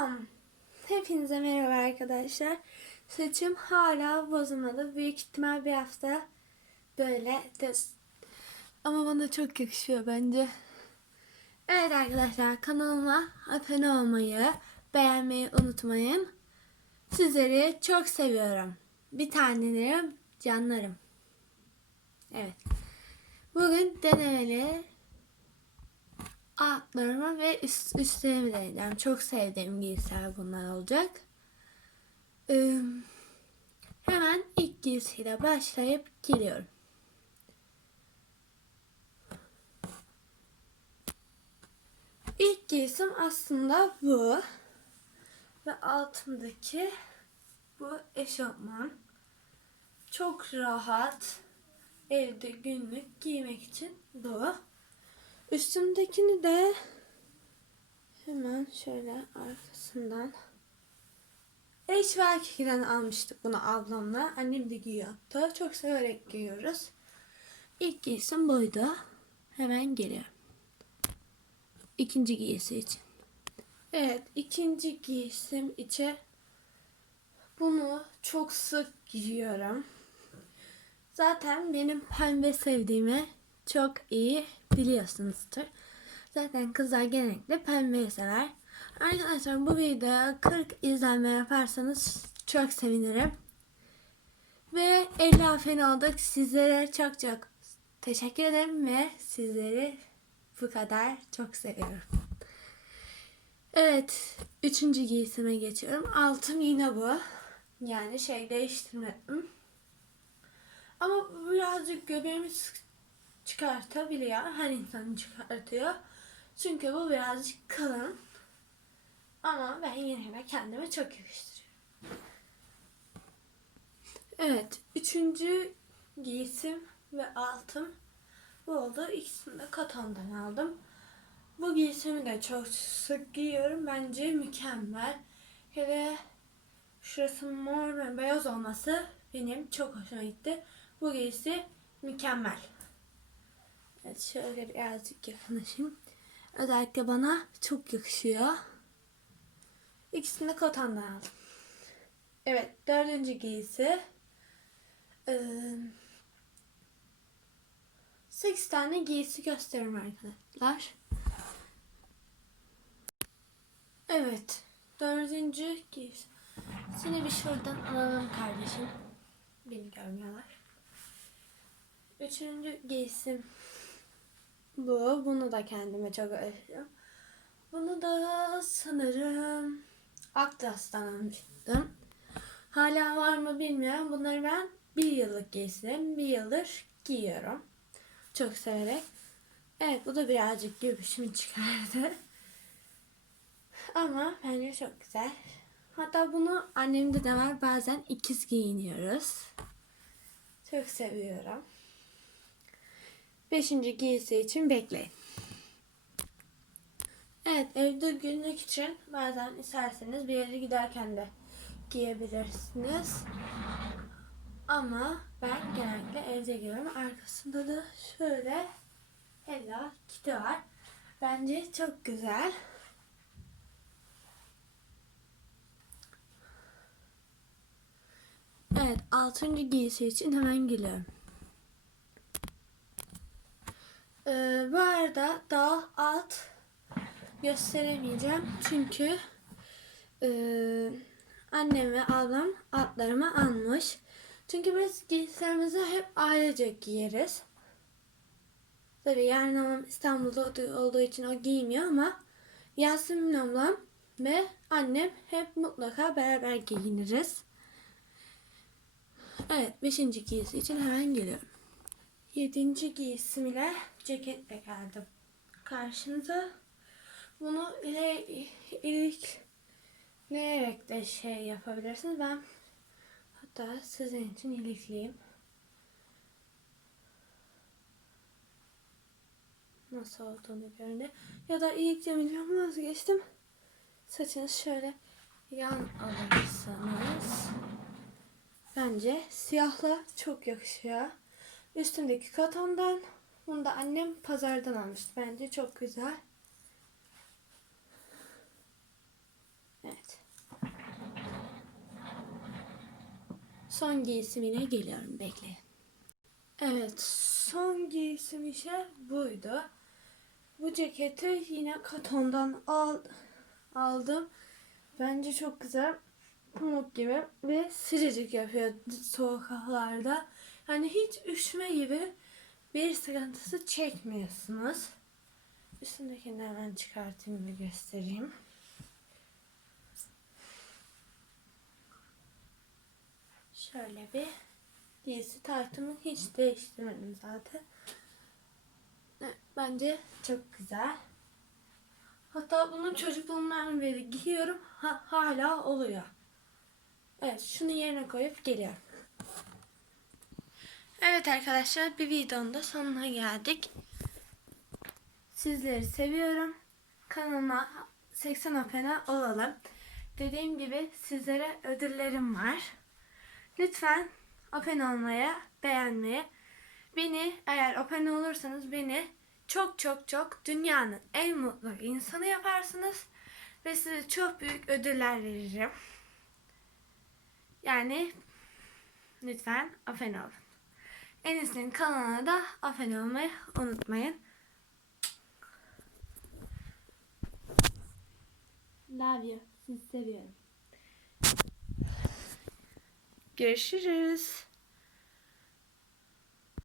Selam. Hepinize merhaba arkadaşlar. Saçım hala bozulmadı. Büyük ihtimal bir hafta böyle düz. Ama bana çok yakışıyor bence. Evet arkadaşlar kanalıma abone olmayı, beğenmeyi unutmayın. Sizleri çok seviyorum. Bir tanelerim, canlarım. Evet. Bugün denemeli altlarıma ve üst, üstlerimi deneyeceğim. Çok sevdiğim giysiler bunlar olacak. Ee, hemen ilk giysiyle başlayıp giriyorum. İlk giysim aslında bu. Ve altımdaki bu eşofman. Çok rahat evde günlük giymek için bu. Üstümdekini de hemen şöyle arkasından Eşverki'den almıştık bunu ablamla. Annem de giyiyordu. Çok severek giyiyoruz. İlk giysim buydu. Hemen geliyorum. İkinci giysi için. Evet, ikinci giysim için bunu çok sık giyiyorum. Zaten benim pembe sevdiğimi çok iyi biliyorsunuzdur. Zaten kızlar genellikle pembeyi sever. Arkadaşlar bu videoya 40 izlenme yaparsanız çok sevinirim. Ve 50 abone olduk. Sizlere çok çok teşekkür ederim ve sizleri bu kadar çok seviyorum. Evet, üçüncü giysime geçiyorum. Altım yine bu. Yani şey değiştirmedim. Ama birazcık göbeğimi çıkartabiliyor. Her insan çıkartıyor. Çünkü bu birazcık kalın. Ama ben yine de kendime çok yakıştırıyorum. Evet. Üçüncü giysim ve altım bu oldu. İkisini de Katon'dan aldım. Bu giysimi de çok sık giyiyorum. Bence mükemmel. Hele şurası mor ve beyaz olması benim çok hoşuma gitti. Bu giysi mükemmel. Evet şöyle birazcık yakınlaşayım. Özellikle bana çok yakışıyor. İkisini de kotandan aldım. Evet dördüncü giysi. Ee, 8 tane giysi gösteririm arkadaşlar. Evet. Dördüncü giysi. Seni bir şuradan alalım kardeşim. Beni görmüyorlar. Üçüncü giysim bu. Bunu da kendime çok özledim. Bunu da sanırım Aktas'tan almıştım. Hala var mı bilmiyorum. Bunları ben bir yıllık giysilerim. Bir yıldır giyiyorum. Çok severek. Evet bu da birazcık göbüşümü çıkardı. Ama bence çok güzel. Hatta bunu annemde de var. Bazen ikiz giyiniyoruz. Çok seviyorum. Beşinci giysi için bekleyin. Evet evde günlük için bazen isterseniz bir yere giderken de giyebilirsiniz. Ama ben genellikle evde giyiyorum. Arkasında da şöyle Hello Kitty var. Bence çok güzel. Evet, altıncı giysi için hemen geliyorum. Ee, bu arada daha alt gösteremeyeceğim çünkü e, annem ve ablam altlarımı almış. Çünkü biz giysilerimizi hep ailecek giyeriz. Tabii yarın ablam İstanbul'da olduğu için o giymiyor ama Yasemin ablam ve annem hep mutlaka beraber giyiniriz. Evet, beşinci giysi için hemen geliyorum. Yedinci giysim ile ceketle geldim. Karşınıza bunu ile ilikleyerek de şey yapabilirsiniz. Ben hatta sizin için ilikleyeyim. Nasıl olduğunu görün. Ya da iliklemeyeceğim vazgeçtim. Saçınız şöyle yan alırsanız bence siyahla çok yakışıyor. Üstümdeki katondan. Bunu da annem pazardan almıştı. Bence çok güzel. Evet. Son giysimine geliyorum. Bekle. Evet. Son giysim işe buydu. Bu ceketi yine katondan al, aldım. Bence çok güzel. Pamuk gibi ve sıcacık yapıyor soğuk havalarda. Yani hiç üşüme gibi bir sıkıntısı çekmiyorsunuz. Üstündekini hemen çıkartayım ve göstereyim. Şöyle bir giysi tartımı hiç değiştirmedim zaten. Bence çok güzel. Hatta bunu çocukluğumdan beri giyiyorum. Ha, hala oluyor. Evet şunu yerine koyup geliyorum. Evet arkadaşlar bir videonun da sonuna geldik. Sizleri seviyorum. Kanalıma 80 abone olalım. Dediğim gibi sizlere ödüllerim var. Lütfen abone olmaya, beğenmeye. Beni eğer abone olursanız beni çok çok çok dünyanın en mutlu insanı yaparsınız. Ve size çok büyük ödüller veririm. Yani lütfen abone olun. Enes'in kanalına da abone olmayı unutmayın. Love you. Sizi seviyorum. Görüşürüz.